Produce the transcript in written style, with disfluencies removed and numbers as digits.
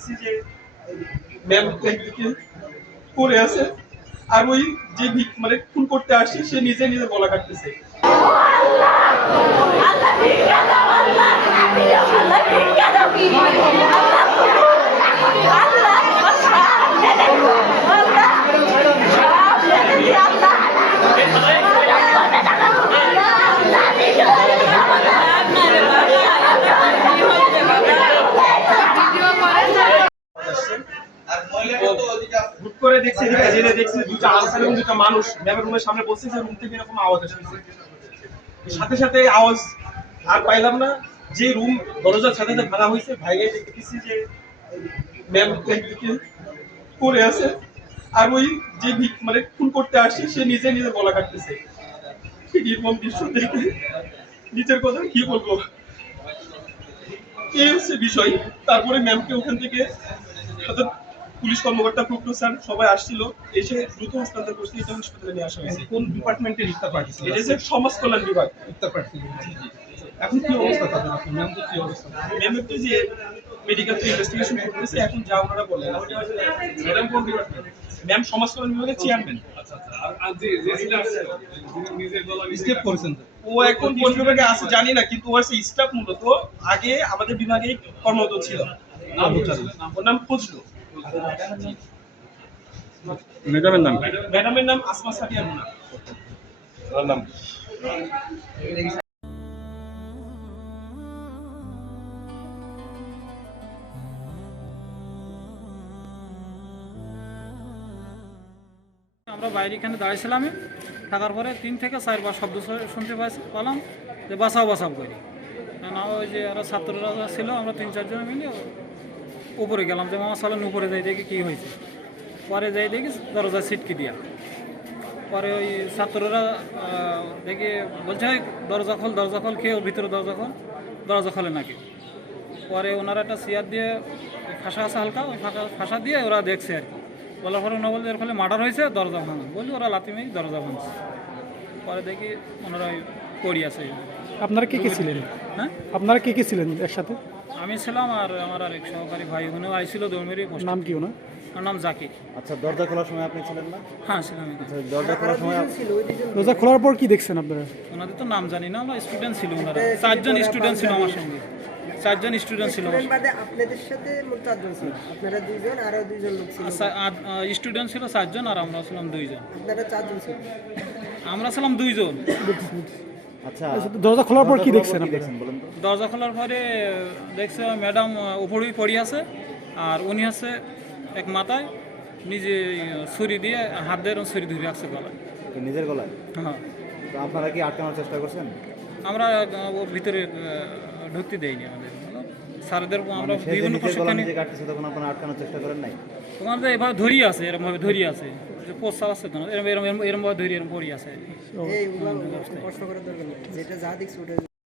দেখতেছি যে ম্যাম একদিকে পড়ে আছে, আর ওই যে মানে খুন করতে আসছে সে নিজে নিজে গলা কাটতেছে। হুট করে দেখছি এদিকে জেনে দেখছি দুটো আনসার এবং দুটো মানুষ ম্যামের রুমের সামনে বসছে, যে রুম থেকে এরকম আওয়াজ আসছে। সাথে সাথে আওয়াজ আর পাইলাম না, যে রুম দরজার সাথে সাথে ভাঙা হয়েছে, ভাইয়ে দেখতেছি যে ম্যাম একদিকে পড়ে আছে, আর ওই যে মানে খুন করতে আসছে সে নিজে নিজে গলা কাটতেছে। নির্মম দৃশ্য দেখে নিজের কথা কি বলবো, এই হচ্ছে বিষয়। তারপরে ম্যামকে ওখান থেকে পুলিশ কর্মকর্তা প্রক্টর স্যার সবাই আসছিল, এসে দ্রুত হস্তান্তর করছে, এটা হাসপাতালে নিয়ে আসা হয়েছে। কোন ডিপার্টমেন্টের ইফতার পার্টি? এটা যে সমাজ কল্যাণ বিভাগ ইফতার পার্টি। এখন কি অবস্থা তাদের? ম্যাম তো কি অবস্থা? ম্যামের তো যে মেডিকেল ইনভেস্টিগেশন করতেছে, এখন যা ওনারা বলে। ম্যাডাম কোন ডিপার্টমেন্ট? ম্যাম সমাজ কল্যাণ বিভাগের চেয়ারম্যান। আচ্ছা আচ্ছা। আর যে নিজের গলা স্টেপ করেছেন, ও এখন কোন বিভাগে আছে জানি না, কিন্তু ওর সেই স্টাফ মূলত আগে আমাদের বিভাগে কর্মরত ছিল। ওর নাম ফজলু। ম্যাডামের নাম? ম্যাডামের নাম আসমা সাদিয়া মুনা। ওর নাম? আমরা বাইরে এখানে দাঁড়িয়েছিলাম, থাকার পরে 3 থেকে 4 বার শব্দ শুনতে পেলাম যে বাঁচাও বাঁচাও করি। না ওই যে আরো ছাত্ররা ছিল, আমরা 3-4 জন মিলে উপরে গেলাম, যে মামা চলেন উপরে যাই দেখি কী হয়েছে। পরে যাই দেখি দরজা ছিটকে দিয়া। পরে ওই ছাত্ররা দেখি বলছে দরজা খোল খেয়ে ওর ভিতরে দরজা খোলে নাকি। পরে ওনারা একটা চেয়ার দিয়ে ফাঁসা আছে হালকা, ওই ফাঁসা দিয়ে ওরা দেখছে আর কি। বলার পরে ওনারা বলছে এর ফলে মার্ডার হয়েছে, দরজা ভাঙা। বলি ওরা লাথি মেরে দরজা ভাঙছে। পরে দেখি ওনারা পড়ি আছে। আপনারা কে কে ছিলেন? হ্যাঁ, আপনারা কে কে ছিলেন একসাথে? আমি ছিলাম আর আমার আরেক সহকারী ভাই, ওখানেও আইছিল দৌড়মেরি। নাম কি ওনার? ওর নাম জাকির। আচ্ছা, দরজা খোলার সময় আপনি ছিলেন না? হ্যাঁ ছিলাম। দরজা খোলার সময় দরজা খোলার পর কি দেখছেন আপনারা? ওনাদের তো নাম জানি না, আমরা স্টুডেন্ট ছিল। ওনারা 4 জন স্টুডেন্ট ছিল আমার সঙ্গে। 4 জন স্টুডেন্ট ছিল আপনাদের সাথে মোট 4 জন ছিল। আপনারা 2 জন আর 2 জন লোক ছিল। স্টুডেন্ট ছিল 4 জন আর আমরা ছিলাম 2 জন। আপনারা 4 জন ছিল। আমরা ছিলাম 2 জন। আচ্ছা, দরজা খোলার পর কি দেখছেন আপনারা? বলেন তো। দরজা খোলার পরে দেখছে ম্যাডাম উপরেই পড়ে আছে, আর উনি আছে এক মাথায় নিজে ছুরি দিয়ে হাত দিয়ে ছুরি ধরে রাখছে গলায়। নিজের গলায়? হ্যাঁ। তো আপনারা কি আটকানোর চেষ্টা করছেন? আমরা ওর ভিতরে ঢুকতে দেয়নি। আমাদের স্যারদের আমরা সে যে বিভিন্ন নিজের গলা প্রশিক্ষণে নিজে কাটতেছে, তখন আপনারা আটকানোর চেষ্টা করেন নাই? তোমাদের এভাবে ধরিয়ে আছে, এরমভাবে ধরিয়ে আছে, যে পোস্টার আছে তো, এরমভাবে ধরিয়ে এরম পড়ি আছে। এই প্রশ্ন করার দরকার নেই, যেটা যা দেখছি ওটা